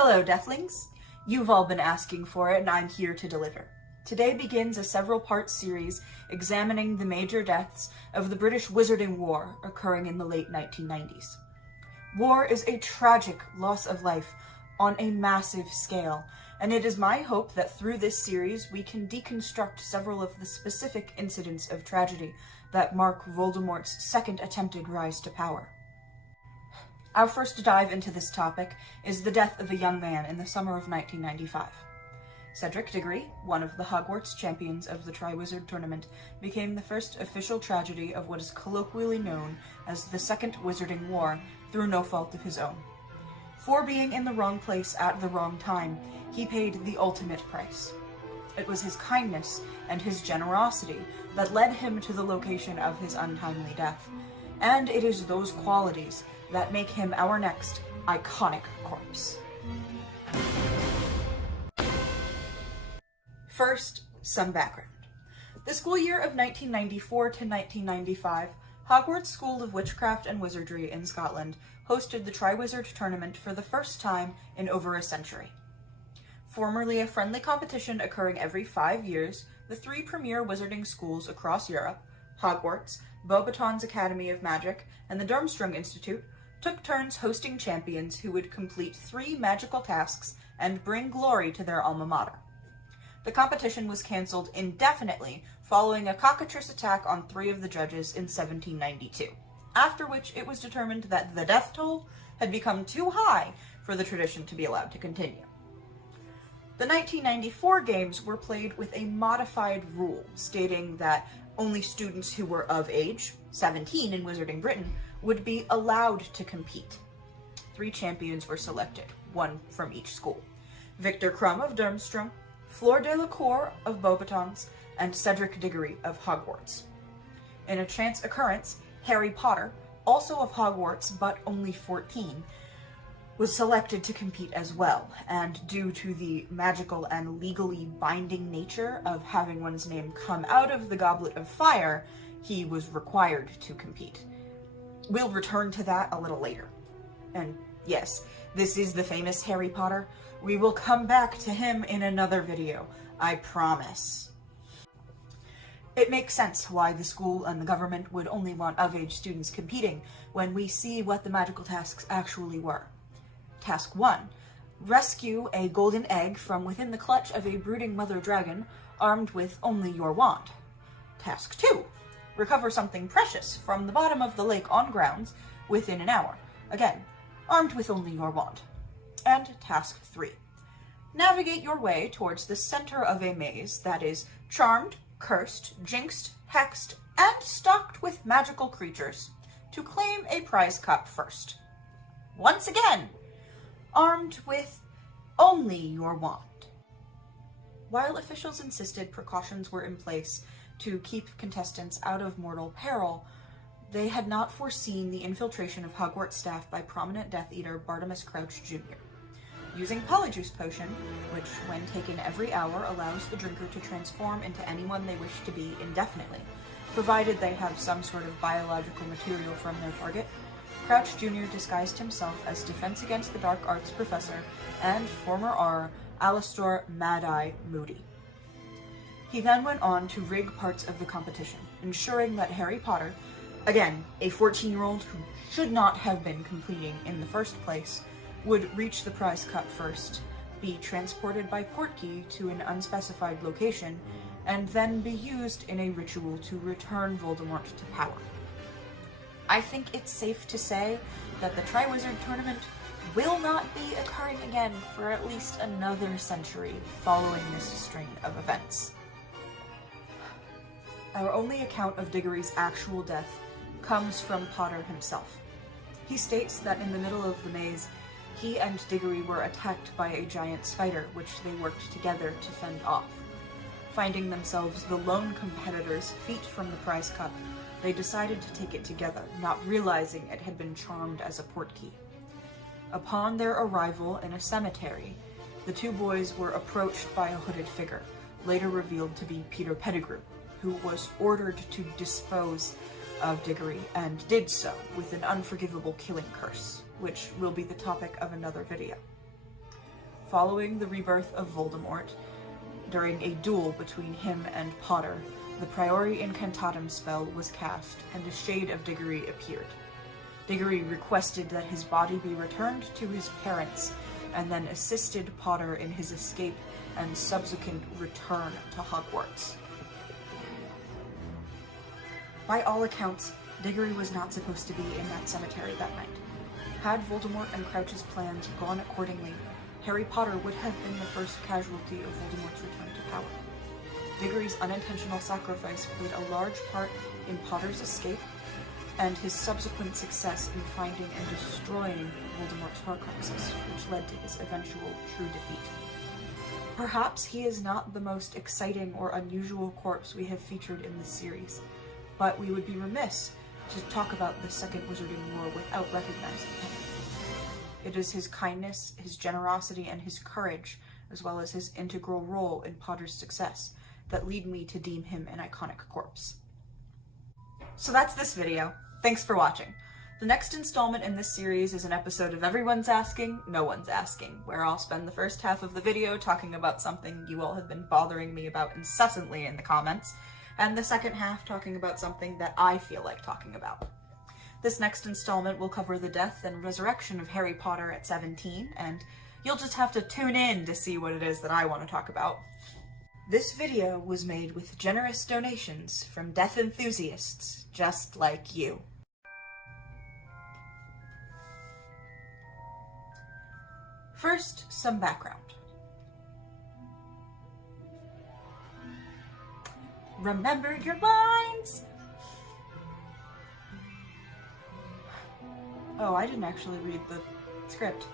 Hello, Deathlings! You've all been asking for it, and I'm here to deliver. Today begins a several-part series examining the major deaths of the British Wizarding War occurring in the late 1990s. War is a tragic loss of life on a massive scale, and it is my hope that through this series we can deconstruct several of the specific incidents of tragedy that mark Voldemort's second attempted rise to power. Our first dive into this topic is the death of a young man in the summer of 1995. Cedric Diggory, one of the Hogwarts champions of the Triwizard Tournament, became the first official tragedy of what is colloquially known as the Second Wizarding War through no fault of his own. For being in the wrong place at the wrong time, he paid the ultimate price. It was his kindness and his generosity that led him to the location of his untimely death, and it is those qualities that make him our next iconic corpse. First, some background. The school year of 1994 to 1995, Hogwarts School of Witchcraft and Wizardry in Scotland hosted the Triwizard Tournament for the first time in over a century. Formerly a friendly competition occurring every 5 years, the three premier wizarding schools across Europe, Hogwarts, Beauxbatons Academy of Magic, and the Durmstrang Institute, took turns hosting champions who would complete 3 magical tasks and bring glory to their alma mater. The competition was cancelled indefinitely following a cockatrice attack on 3 of the judges in 1792, after which it was determined that the death toll had become too high for the tradition to be allowed to continue. The 1994 games were played with a modified rule, stating that only students who were of age, 17 in Wizarding Britain, would be allowed to compete. 3 champions were selected, 1 from each school: Victor Crumb of Durmstrang, Fleur Delacour of Beauxbatons, and Cedric Diggory of Hogwarts. In a chance occurrence, Harry Potter, also of Hogwarts but only 14, was selected to compete as well, and due to the magical and legally binding nature of having one's name come out of the Goblet of Fire, he was required to compete. We'll return to that a little later. And yes, this is the famous Harry Potter. We will come back to him in another video, I promise. It makes sense why the school and the government would only want of-age students competing when we see what the magical tasks actually were. Task 1. Rescue a golden egg from within the clutch of a brooding mother dragon armed with only your wand. Task 2. Recover something precious from the bottom of the lake on grounds within an hour, again, armed with only your wand. And Task 3. Navigate your way towards the center of a maze that is charmed, cursed, jinxed, hexed, and stocked with magical creatures to claim a prize cup first. Once again, armed with only your wand. While officials insisted precautions were in place to keep contestants out of mortal peril, they had not foreseen the infiltration of Hogwarts staff by prominent Death Eater Bartimus Crouch Jr. Using Polyjuice Potion, which when taken every hour allows the drinker to transform into anyone they wish to be indefinitely, provided they have some sort of biological material from their target, Crouch Jr. disguised himself as Defense Against the Dark Arts professor and former R. Alastor Mad-Eye Moody. He then went on to rig parts of the competition, ensuring that Harry Potter, again, a 14-year-old who should not have been competing in the first place, would reach the prize cup first, be transported by portkey to an unspecified location, and then be used in a ritual to return Voldemort to power. I think it's safe to say that the Triwizard Tournament will not be occurring again for at least another century following this string of events. Our only account of Diggory's actual death comes from Potter himself. He states that in the middle of the maze, he and Diggory were attacked by a giant spider, which they worked together to fend off. Finding themselves the lone competitors feet from the prize cup, they decided to take it together, not realizing it had been charmed as a portkey. Upon their arrival in a cemetery, the 2 boys were approached by a hooded figure, later revealed to be Peter Pettigrew, who was ordered to dispose of Diggory, and did so with an unforgivable killing curse, which will be the topic of another video. Following the rebirth of Voldemort, during a duel between him and Potter, the Priori Incantatem spell was cast, and a shade of Diggory appeared. Diggory requested that his body be returned to his parents, and then assisted Potter in his escape and subsequent return to Hogwarts. By all accounts, Diggory was not supposed to be in that cemetery that night. Had Voldemort and Crouch's plans gone accordingly, Harry Potter would have been the first casualty of Voldemort's return to power. Diggory's unintentional sacrifice played a large part in Potter's escape and his subsequent success in finding and destroying Voldemort's Horcruxes, which led to his eventual true defeat. Perhaps he is not the most exciting or unusual corpse we have featured in this series, but we would be remiss to talk about the Second Wizarding War without recognizing him. It is his kindness, his generosity, and his courage, as well as his integral role in Potter's success, that lead me to deem him an iconic corpse. So that's this video. Thanks for watching. The next installment in this series is an episode of Everyone's Asking, No One's Asking, where I'll spend the first half of the video talking about something you all have been bothering me about incessantly in the comments, and the second half talking about something that I feel like talking about. This next installment will cover the death and resurrection of Harry Potter at 17, and you'll just have to tune in to see what it is that I want to talk about. This video was made with generous donations from death enthusiasts just like you. First, some background. Remember your lines! Oh, I didn't actually read the script.